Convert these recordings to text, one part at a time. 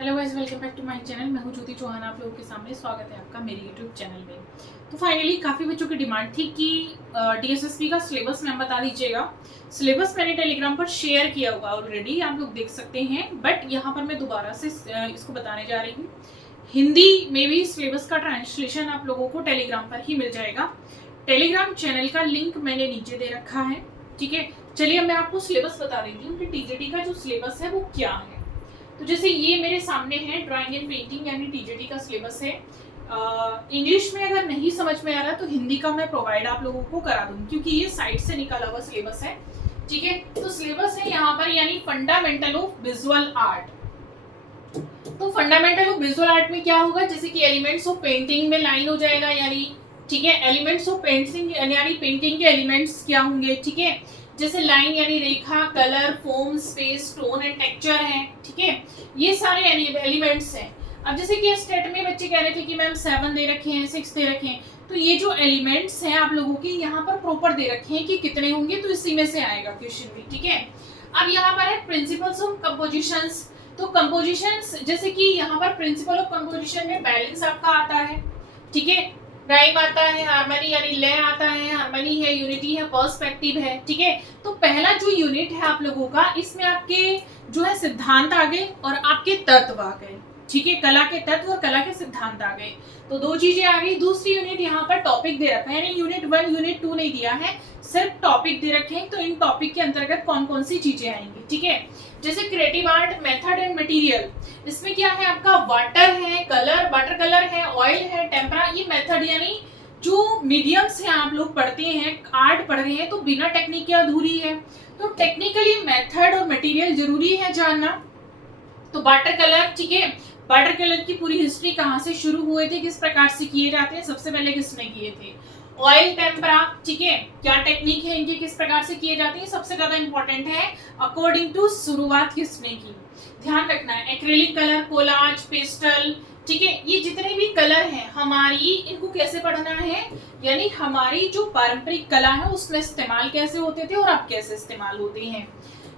Hello guys, welcome back to my channel. मैं हूं ज्योति चौहान। आप लोगों के सामने स्वागत है आपका मेरे यूट्यूब चैनल में। तो फाइनली काफ़ी बच्चों की डिमांड थी कि डीएसएसपी का सिलेबस मैम बता दीजिएगा। सिलेबस मैंने टेलीग्राम पर शेयर किया हुआ ऑलरेडी, आप लोग देख सकते हैं, बट यहाँ पर मैं दोबारा से इसको बताने जा रही हूँ। हिंदी में भी सिलेबस का ट्रांसलेशन आप लोगों को टेलीग्राम पर ही मिल जाएगा। टेलीग्राम चैनल का लिंक मैंने नीचे दे रखा है। ठीक है, चलिए मैं आपको सिलेबस बता देती हूँ कि टीजीटी का जो सिलेबस है वो क्या है। तो जैसे ये मेरे सामने है ड्राइंग एंड पेंटिंग यानी टीजीटी का सिलेबस है। इंग्लिश में अगर नहीं समझ में आ रहा तो हिंदी का मैं प्रोवाइड आप लोगों को करा दूंगी, क्योंकि ये साइट से निकाला हुआ सिलेबस है। ठीक है, तो सिलेबस है यहाँ पर यानी फंडामेंटल ऑफ विजुअल आर्ट। तो फंडामेंटल ऑफ विजुअल आर्ट में क्या होगा, जैसे कि एलिमेंट्स ऑफ पेंटिंग में लाइन हो जाएगा यानी, ठीक है, एलिमेंट्स ऑफ पेंटिंग यानी पेंटिंग के एलिमेंट्स क्या होंगे। ठीक है, जैसे लाइन यानी रेखा, colour, form, space, tone and texture है। ठीक है, ये सारे एलिमेंट्स हैं। अब जैसे कि स्टेट में बच्चे कह रहे थे कि मैम 7 दे रखे हैं, 6 दे रखे हैं, तो ये जो एलिमेंट्स हैं आप लोगों के यहाँ पर प्रॉपर दे रखे हैं कि कितने होंगे, तो इसी में से आएगा क्वेश्चन भी। ठीक है, अब यहाँ पर है प्रिंसिपल्स ऑफ कंपोजिशंस। तो कंपोजिशंस जैसे कि यहाँ पर प्रिंसिपल ऑफ कंपोजिशन में बैलेंस आपका आता है। ठीक है, राइम आता है, हार्मनी यानी लय आता है, हार्मनी है, यूनिटी है, पर्सपेक्टिव है। ठीक है, तो पहला जो यूनिट है आप लोगों का, इसमें आपके जो है सिद्धांत आ गए और आपके तत्व आ गए। ठीक है, कला के तत्व और कला के सिद्धांत आ गए, तो दो चीजें आ गई। दूसरी यूनिट यहाँ पर टॉपिक दे रखा है, यानी यूनिट 1 यूनिट 2 नहीं दिया है, सिर्फ टॉपिक दे रखे हैं। तो इन टॉपिक के अंतर्गत कौन कौन सी चीजें आएंगी। ठीक है, जैसे creative art, method and material, इसमें क्या है आपका वाटर है, कलर, वाटर कलर है, ऑयल है, टेम्परा, ये मेथड यानी जो मीडियम्स हैं आप लोग पढ़ते हैं, आर्ट पढ़ रहे हैं, तो बिना टेक्निक के अधूरी है। तो टेक्निकली मेथड और मटेरियल जरूरी है जानना। तो वाटर कलर, ठीक है, वाटर कलर की पूरी हिस्ट्री कहाँ से शुरू हुए थे, किस प्रकार से किए जाते हैं, सबसे पहले किसने किए थे। ऑयल, टेम्परा, ठीक है, क्या टेक्निक है इनकी, किस प्रकार से किए जाते हैं, सबसे ज्यादा इंपॉर्टेंट है अकॉर्डिंग टू शुरुआत किसने की, ध्यान रखना है। एक्रेलिक कलर, कोलाज, पेस्टल, ठीक है, ये जितने भी कलर हैं हमारी, इनको कैसे पढ़ना है, यानी हमारी जो पारंपरिक कला है उसमें इस्तेमाल कैसे होते थे और अब कैसे इस्तेमाल होते हैं।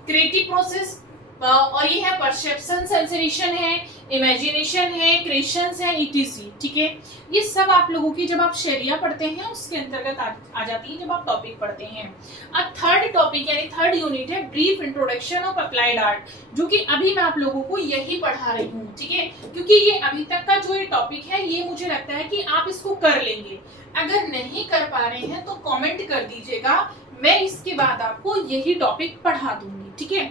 क्रिएटिव प्रोसेस, और ये है परसेप्शन, सेंसेशन है, इमेजिनेशन है, क्रिएशंस है, ईटीसी। ठीक है, ये सब आप लोगों की जब आप शरिया पढ़ते हैं उसके अंतर्गत आ जाती है जब आप टॉपिक पढ़ते हैं। अब थर्ड टॉपिक यानी थर्ड यूनिट है brief introduction of applied art, जो कि अभी मैं आप लोगों को यही पढ़ा रही हूँ। ठीक है, क्योंकि ये अभी तक का जो ये टॉपिक है, ये मुझे लगता है कि आप इसको कर लेंगे। अगर नहीं कर पा रहे हैं तो कमेंट कर दीजिएगा, मैं इसके बाद आपको यही टॉपिक पढ़ा दूंगी। ठीक है,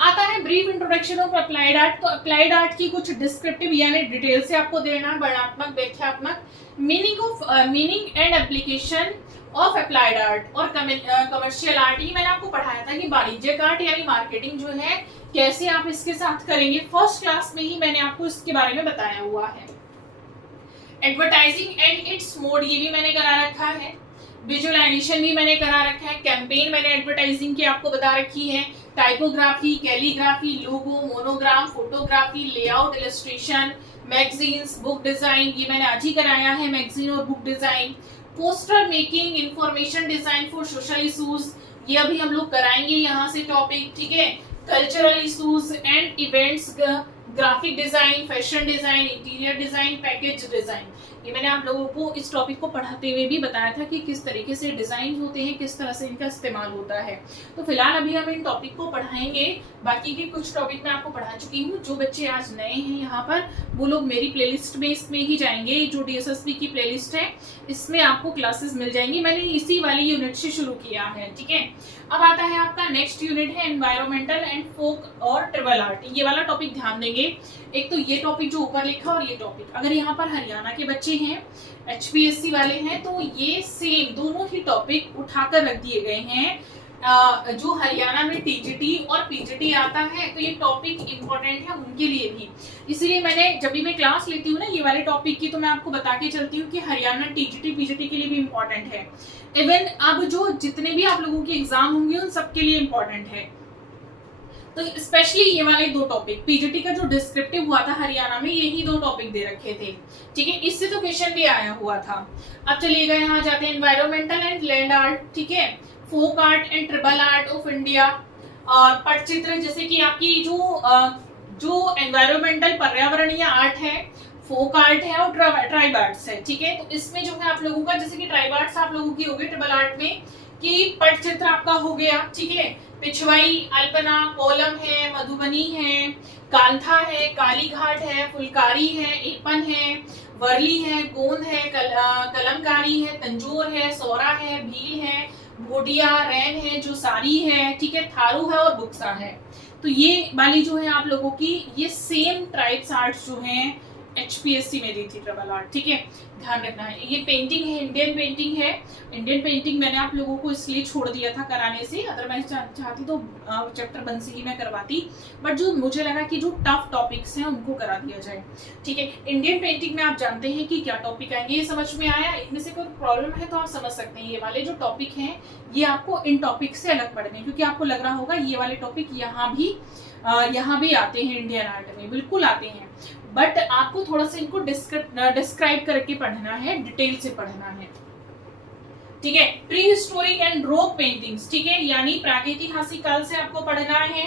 आता है brief introduction of applied art. तो अप्लाइड आर्ट की कुछ डिस्क्रिप्टिव यानी डिटेल से आपको देना, वर्णनात्मक, व्याख्यात्मक, meaning and application of applied art और कमर्शियल आर्ट। ये मैंने आपको पढ़ाया था कि वाणिज्यिक आर्ट यानी मार्केटिंग जो है कैसे आप इसके साथ करेंगे, फर्स्ट क्लास में ही मैंने आपको इसके बारे में बताया हुआ है। एडवर्टाइजिंग एंड इट्स मोड, ये भी मैंने करा रखा है। विजुअलाइजेशन भी मैंने करा रखा है। कैंपेन मैंने एडवर्टाइजिंग की आपको बता रखी है। Typography, calligraphy, logo, monogram, photography, layout, illustration, magazines, book design, ये मैंने आज ही कराया है, मैगजीन और book design. Poster making, information design for social issues, ये अभी हम लोग कराएंगे यहाँ से टॉपिक। ठीक है, cultural issues and events, graphic design, fashion design, interior design, package design, ये मैंने आप लोगों को इस टॉपिक को पढ़ाते हुए भी बताया था कि किस तरीके से डिजाइन होते हैं, किस तरह से इनका इस्तेमाल होता है। तो फिलहाल अभी हम इन टॉपिक को पढ़ाएंगे, बाकी के कुछ टॉपिक मैं आपको पढ़ा चुकी हूँ। जो बच्चे आज नए हैं यहाँ पर, वो लोग मेरी प्लेलिस्ट में इसमें ही जाएंगे, जो डीएसएसपी की प्लेलिस्ट है इसमें आपको क्लासेस मिल जाएंगी। मैंने इसी वाली यूनिट से शुरू किया है। ठीक है, अब आता है आपका नेक्स्ट यूनिट है एनवायरमेंटल एंड फोक और ट्रिबल आर्ट। ये वाला टॉपिक ध्यान देंगे। एक तो ये टॉपिक जो ऊपर लिखा और ये टॉपिक, अगर यहाँ पर हरियाणा के बच्चे हैं, एचपीएससी वाले हैं, तो ये सेम दोनों ही टॉपिक उठाकर रख दिए गए हैं। जो हरियाणा में टीजीटी और पीजीटी आता है, तो ये टॉपिक इंपॉर्टेंट है उनके लिए भी। इसलिए मैंने जब भी मैं क्लास लेती हूँ ना ये वाले टॉपिक की, तो मैं आपको बता के चलती हूँ कि हरियाणा टीजीटी पीजीटी के लिए भी इंपॉर्टेंट है। इवन अब जो जितने भी आप लोगों के एग्जाम होंगे उन सबके लिए इंपॉर्टेंट है। तो स्पेशली ये वाले दो टॉपिक, पीजीटी का जो डिस्क्रिप्टिव हुआ था हरियाणा में, यही दो टॉपिक दे रखे थे। ठीक है, इससे तो क्वेश्चन भी आया हुआ था। अब चलिएगा यहाँ जाते हैं एनवायरमेंटल एंड लैंड आर्ट। ठीक है, folk art and tribal art of India, और पटचित्र, जैसे कि आपकी जो जो एनवायरमेंटल पर्यावरणीय आर्ट है, फोक आर्ट है और ट्राइब आर्ट्स है, ठीक है। तो इसमें जो है आप लोगों का, जैसे कि ट्राइब आर्ट्स आप लोगों की हो गई ट्रिबल आर्ट में, कि पटचित्र आपका हो गया, ठीक है, पिछवाई, अल्पना, कोलम है, मधुबनी है, कांथा है, काली घाट है, फुलकारी है, एपन है, वर्ली है, गोंद है, कलमकारी है, तंजोर है, सौरा है, भील है, भोटिया, रैन है, जो सारी है, ठीक है, थारू है और बुक्सा है। तो ये वाली जो है आप लोगों की, ये सेम ट्राइब्स आर्ट्स जो हैं HPSC में दी थी ट्रिबल आर्ट, ठीक है, ध्यान रखना है। ये पेंटिंग है, इंडियन पेंटिंग है। इंडियन पेंटिंग मैंने आप लोगों को इसलिए छोड़ दिया था कराने से, अदरवाइज चाहती तो चैप्टर 1 से ही मैं करवाती, बट जो मुझे लगा कि जो टफ टॉपिक्स हैं उनको करा दिया जाए, ठीक है। इंडियन पेंटिंग में आप जानते हैं कि क्या टॉपिक आएंगे, ये समझ में आया? इनमें से कोई प्रॉब्लम है तो आप समझ सकते हैं। ये वाले जो टॉपिक हैं ये आपको इन टॉपिक से अलग पढ़ने, क्योंकि आपको लग रहा होगा ये वाले टॉपिक यहाँ भी आते हैं, इंडियन आर्ट में बिल्कुल आते हैं, बट आपको थोड़ा सा इनको डिस्क्राइब करके पढ़ना है, डिटेल से पढ़ना है, ठीक है। Prehistoric and rock paintings, ठीक है, यानी प्रागैतिहासिक काल से आपको पढ़ना है।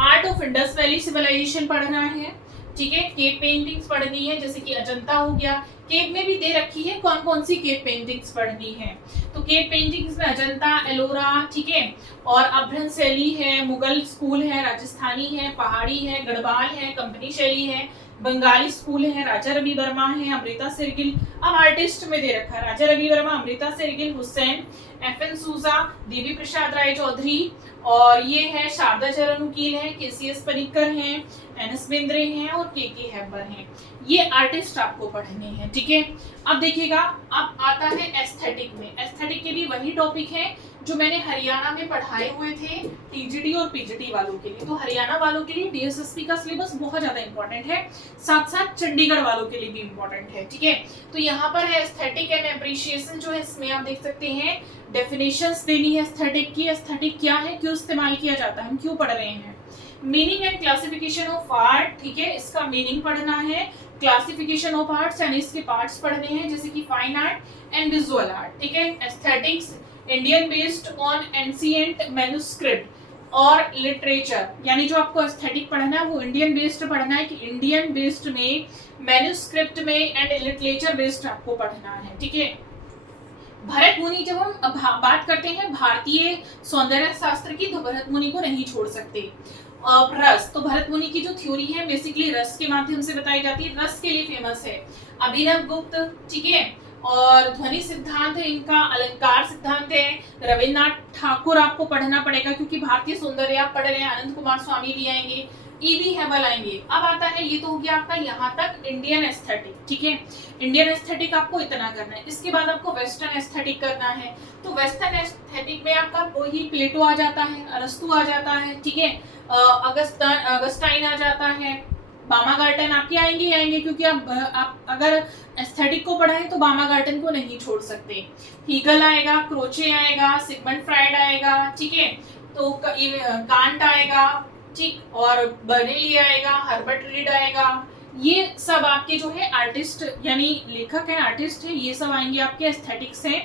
Art of Indus valley civilisation पढ़ना है, ठीक है। केव पेंटिंग्स पढ़नी है, जैसे कि अजंता हो गया। केव में भी दे रखी है कौन कौन सी केव पेंटिंग्स पढ़नी है, तो केव पेंटिंग्स में अजंता, एलोरा, ठीक है, और अभ्रंश शैली है, मुगल स्कूल है, राजस्थानी है, पहाड़ी है, गढ़वाल है, कंपनी शैली है, बंगाली स्कूल है, राजा रवि वर्मा है, अमृता शेरगिल। अब आर्टिस्ट में दे रखा है राजा रवि वर्मा, अमृता शेरगिल, हुसैन, FN सूजा, देवी प्रसाद राय चौधरी, और ये है शारदा चरण उकील है, KCS पनिक्कर हैं, NS बेंद्रे हैं और KK हैबर हैं। ये आर्टिस्ट आपको पढ़ने हैं, ठीक है। अब देखिएगा, अब आता है एस्थेटिक में। एस्थेटिक के भी वही टॉपिक है जो मैंने हरियाणा में पढ़ाए हुए थे TGT और PGT वालों के लिए। तो हरियाणा वालों के लिए DSSP का सिलेबस बहुत ज्यादा इंपॉर्टेंट है, साथ साथ चंडीगढ़ वालों के लिए भी इंपॉर्टेंट है, ठीक है। तो यहाँ पर है एस्थेटिक एंड एप्रिसिएशन, जो है इसमें आप देख सकते हैं डेफिनेशंस देनी है एस्थेटिक की। एस्थेटिक क्या है, क्यों इस्तेमाल किया जाता है, हम क्यों पढ़ रहे हैं। Meaning and classification of art, ठीक है, इसका मीनिंग पढ़ना है। क्लासिफिकेशन ऑफ आर्ट्स यानी इसके पार्ट्स पढ़ने हैं, जैसे कि fine art and visual art, ठीक है। Aesthetics Indian based on ancient manuscript और लिटरेचर, यानी जो आपको एस्थेटिक पढ़ना है वो इंडियन बेस्ड पढ़ना है, कि इंडियन बेस्ड में, मैन्युस्क्रिप्ट में एंड लिटरेचर बेस्ड आपको पढ़ना है, ठीक है। भरत मुनि, जब हम बात करते हैं भारतीय सौंदर्य शास्त्र की, तो भरत मुनि को नहीं छोड़ सकते। रस, तो भरत मुनि की जो थ्योरी है बेसिकली रस के माध्यम से बताई जाती है, रस के लिए फेमस है। अभिनव गुप्त, ठीक है, और ध्वनि सिद्धांत है इनका, अलंकार सिद्धांत है। रविन्द्रनाथ ठाकुर आपको पढ़ना पड़ेगा, क्योंकि भारतीय सौंदर्य आप पढ़ रहे हैं, आनंद कुमार स्वामी भी आएंगे, EV हैवल आएंगे। अब आता है, ये तो हो गया आपका यहाँ तक इंडियन एस्थेटिक, ठीक है। इंडियन एस्थेटिक आपको इतना करना है। इसके बाद आपको वेस्टर्न एस्थेटिक करना है। तो वेस्टर्न एस्थेटिक में आपका वही प्लेटो आ जाता है, अरस्तु आ जाता है, ठीक है, अगस्टाइन आ जाता है, बामा गार्टन आपके आएंगे, क्योंकि आप अगर एस्थेटिक को पढ़ाएं तो बामा गार्टन को नहीं छोड़ सकते। हीगल आएगा, क्रोचे आएगा, सिगमंड फ्राइड आएगा, ठीक है, तो कांट आएगा, ठीक, और बर्नेली आएगा, हर्बर्ट रीड आएगा। ये सब आपके जो है आर्टिस्ट, यानी लेखक है, आर्टिस्ट है, ये सब आएंगे आपके एस्थेटिक्स हैं।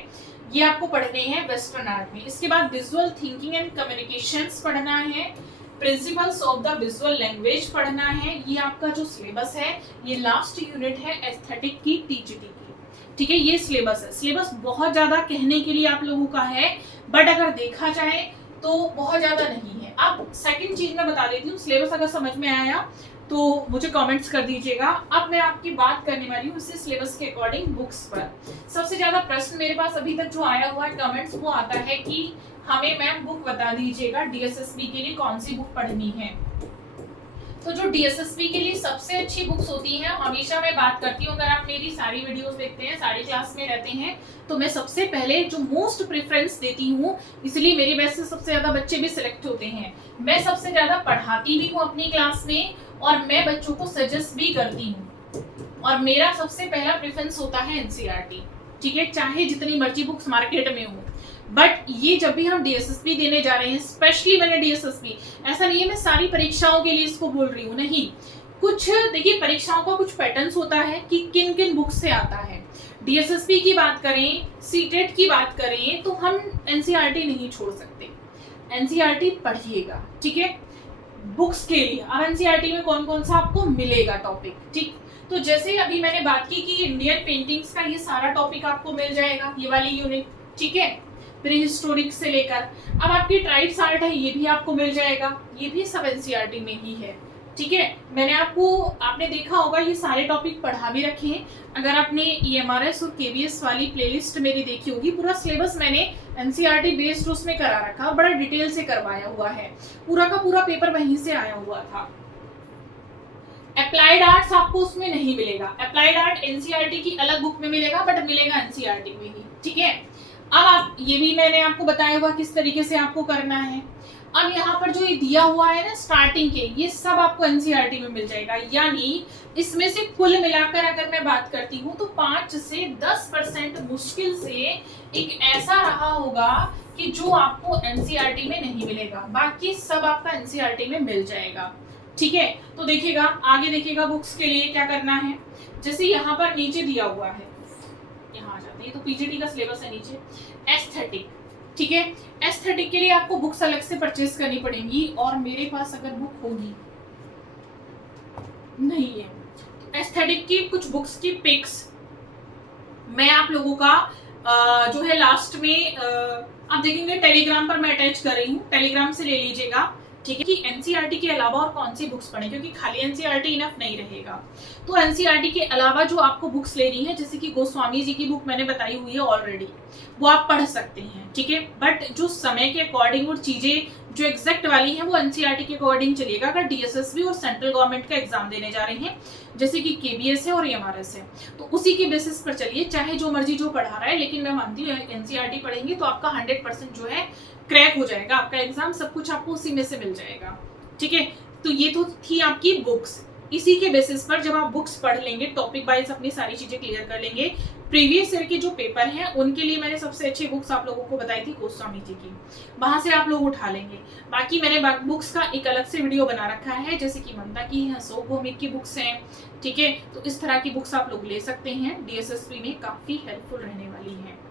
ये आपको पढ़ने हैं वेस्टर्न आर्ट में। इसके बाद विजुअल थिंकिंग एंड कम्युनिकेशंस पढ़ना है, principles of the visual language पढ़ना है। ये आपका जो सिलेबस है, ये लास्ट यूनिट है एस्थेटिक की TGT की, ठीक है। ये सिलेबस है। सिलेबस बहुत ज्यादा कहने के लिए आप लोगों का है, बट अगर देखा जाए तो बहुत ज्यादा नहीं है। अब सेकंड चीज मैं बता देती हूँ, सिलेबस अगर समझ में आया तो मुझे कमेंट्स कर दीजिएगा। अब मैं आपकी बात करने वाली हूँ इसी सिलेबस के अकॉर्डिंग बुक्स पर। सबसे ज्यादा प्रश्न मेरे पास अभी तक जो आया हुआ है कमेंट्स, वो आता है कि हमें मैम बुक बता दीजिएगा DSSP के लिए कौन सी बुक पढ़नी है। तो जो DSSP के लिए सबसे अच्छी बुक्स होती हैं, हमेशा मैं बात करती हूँ, अगर आप मेरी सारी वीडियोस देखते हैं, सारी क्लास में रहते हैं, तो मैं सबसे पहले जो मोस्ट प्रेफरेंस देती हूँ, इसलिए मेरे बैच से सबसे ज्यादा बच्चे भी सिलेक्ट होते हैं। मैं सबसे ज्यादा पढ़ाती भी हूँ अपनी क्लास में, और मैं बच्चों को सजेस्ट भी करती हूँ, और मेरा सबसे पहला प्रेफरेंस होता है NCERT, ठीक है, चाहे जितनी मर्जी बुक्स मार्केट में हो। बट ये जब भी हम DSSP देने जा रहे हैं, स्पेशली मैंने DSSP, ऐसा नहीं है मैं सारी परीक्षाओं के लिए इसको बोल रही हूँ, नहीं, कुछ देखिए परीक्षाओं का कुछ पैटर्न्स होता है कि किन किन बुक से आता है। DSSP की बात करें, CTET की बात करें, तो हम NCERT नहीं छोड़ सकते, NCERT पढ़िएगा, ठीक है। बुक्स के लिए अब एनसीईआरटी में कौन कौन सा आपको मिलेगा टॉपिक, ठीक। तो जैसे अभी मैंने बात की कि इंडियन पेंटिंग्स का ये सारा टॉपिक आपको मिल जाएगा, ये वाली यूनिट, ठीक है, प्री हिस्टोरिक से लेकर अब आपकी ट्राइब्स आर्ट है ये भी आपको मिल जाएगा, ये भी सब एनसीईआरटी में ही है, ठीक है। आपने देखा होगा ये सारे टॉपिक पढ़ा भी रखे हैं। अगर आपने ईएमआरएस और केवीएस वाली प्लेलिस्ट मेरी देखी होगी, पूरा सिलेबस मैंने एनसीईआरटी बेस्ड उसमें करा रखा, बड़ा डिटेल से करवाया हुआ है, पूरा का पूरा पेपर वहीं से आया हुआ था। अप्लाइड आर्ट्स आपको उसमें नहीं मिलेगा, अप्लाइड आर्ट एनसीईआरटी की अलग बुक में मिलेगा, बट मिलेगा एनसीईआरटी में ही, ठीक है। अब आप ये भी मैंने आपको बताया हुआ किस तरीके से आपको करना है। अब यहाँ पर जो ये दिया हुआ है ना स्टार्टिंग के, ये सब आपको एनसीईआरटी में मिल जाएगा, यानी इसमें से कुल मिलाकर अगर मैं बात करती हूँ तो 5 से 10% मुश्किल से एक ऐसा रहा होगा कि जो आपको एनसीईआरटी में नहीं मिलेगा, बाकी सब आपका एनसीईआरटी में मिल जाएगा, ठीक है। तो देखिएगा आगे, देखिएगा बुक्स के लिए क्या करना है। जैसे यहाँ पर नीचे दिया हुआ है, यहाँ आ जाते हैं, तो पीजीटी का सिलेबस है नीचे, एस्थेटिक, ठीक है। एस्थेटिक के लिए आपको बुक्स अलग से परचेज करनी पड़ेंगी, और मेरे पास अगर बुक होगी नहीं है, एस्थेटिक की कुछ बुक्स की पिक्स मैं आप लोगों का जो है लास्ट में आप देखेंगे टेलीग्राम पर मैं अटैच कर रही हूँ, टेलीग्राम से ले लीजिएगा, ठीक है, कि एनसीईआरटी के अलावा और कौन सी बुक्स पढ़ें, क्योंकि खाली एनसीईआरटी इनफ नहीं रहेगा। तो एनसीईआरटी के अलावा जो आपको बुक्स लेनी है, जैसे कि गोस्वामी जी की बुक मैंने बताई हुई है ऑलरेडी, वो आप पढ़ सकते हैं, ठीक है। बट जो समय के अकॉर्डिंग और चीजें जो एग्जैक्ट वाली हैं वो एनसीईआरटी के अकॉर्डिंग चलिएगा। अगर डीएसएसबी और सेंट्रल गवर्नमेंट का एग्जाम देने जा रहे हैं, जैसे कि केबीएस है और ईएमआरएस है, तो उसी के बेसिस पर चलिए, चाहे जो मर्जी जो पढ़ा रहा है, लेकिन मैं मानती हूँ एनसीईआरटी पढ़ेंगे तो आपका 100% जो है क्रैक हो जाएगा आपका एग्जाम, सब कुछ आपको उसी में से मिल जाएगा, ठीक है। तो ये तो थी आपकी बुक्स, इसी के बेसिस पर जब आप बुक्स पढ़ लेंगे, टॉपिक वाइज अपनी सारी चीजें क्लियर कर लेंगे, प्रीवियस ईयर के जो पेपर हैं उनके लिए मैंने सबसे अच्छी बुक्स आप लोगों को बताई थी गोस्वामी जी की, वहां से आप लोग उठा लेंगे। बाकी मैंने बुक्स का एक अलग से वीडियो बना रखा है, जैसे कि ममता की है, अशोक भौमिक की बुक्स हैं, ठीक है। तो इस तरह की बुक्स आप लोग ले सकते हैं, डीएसएसबी में काफी हेल्पफुल रहने वाली है।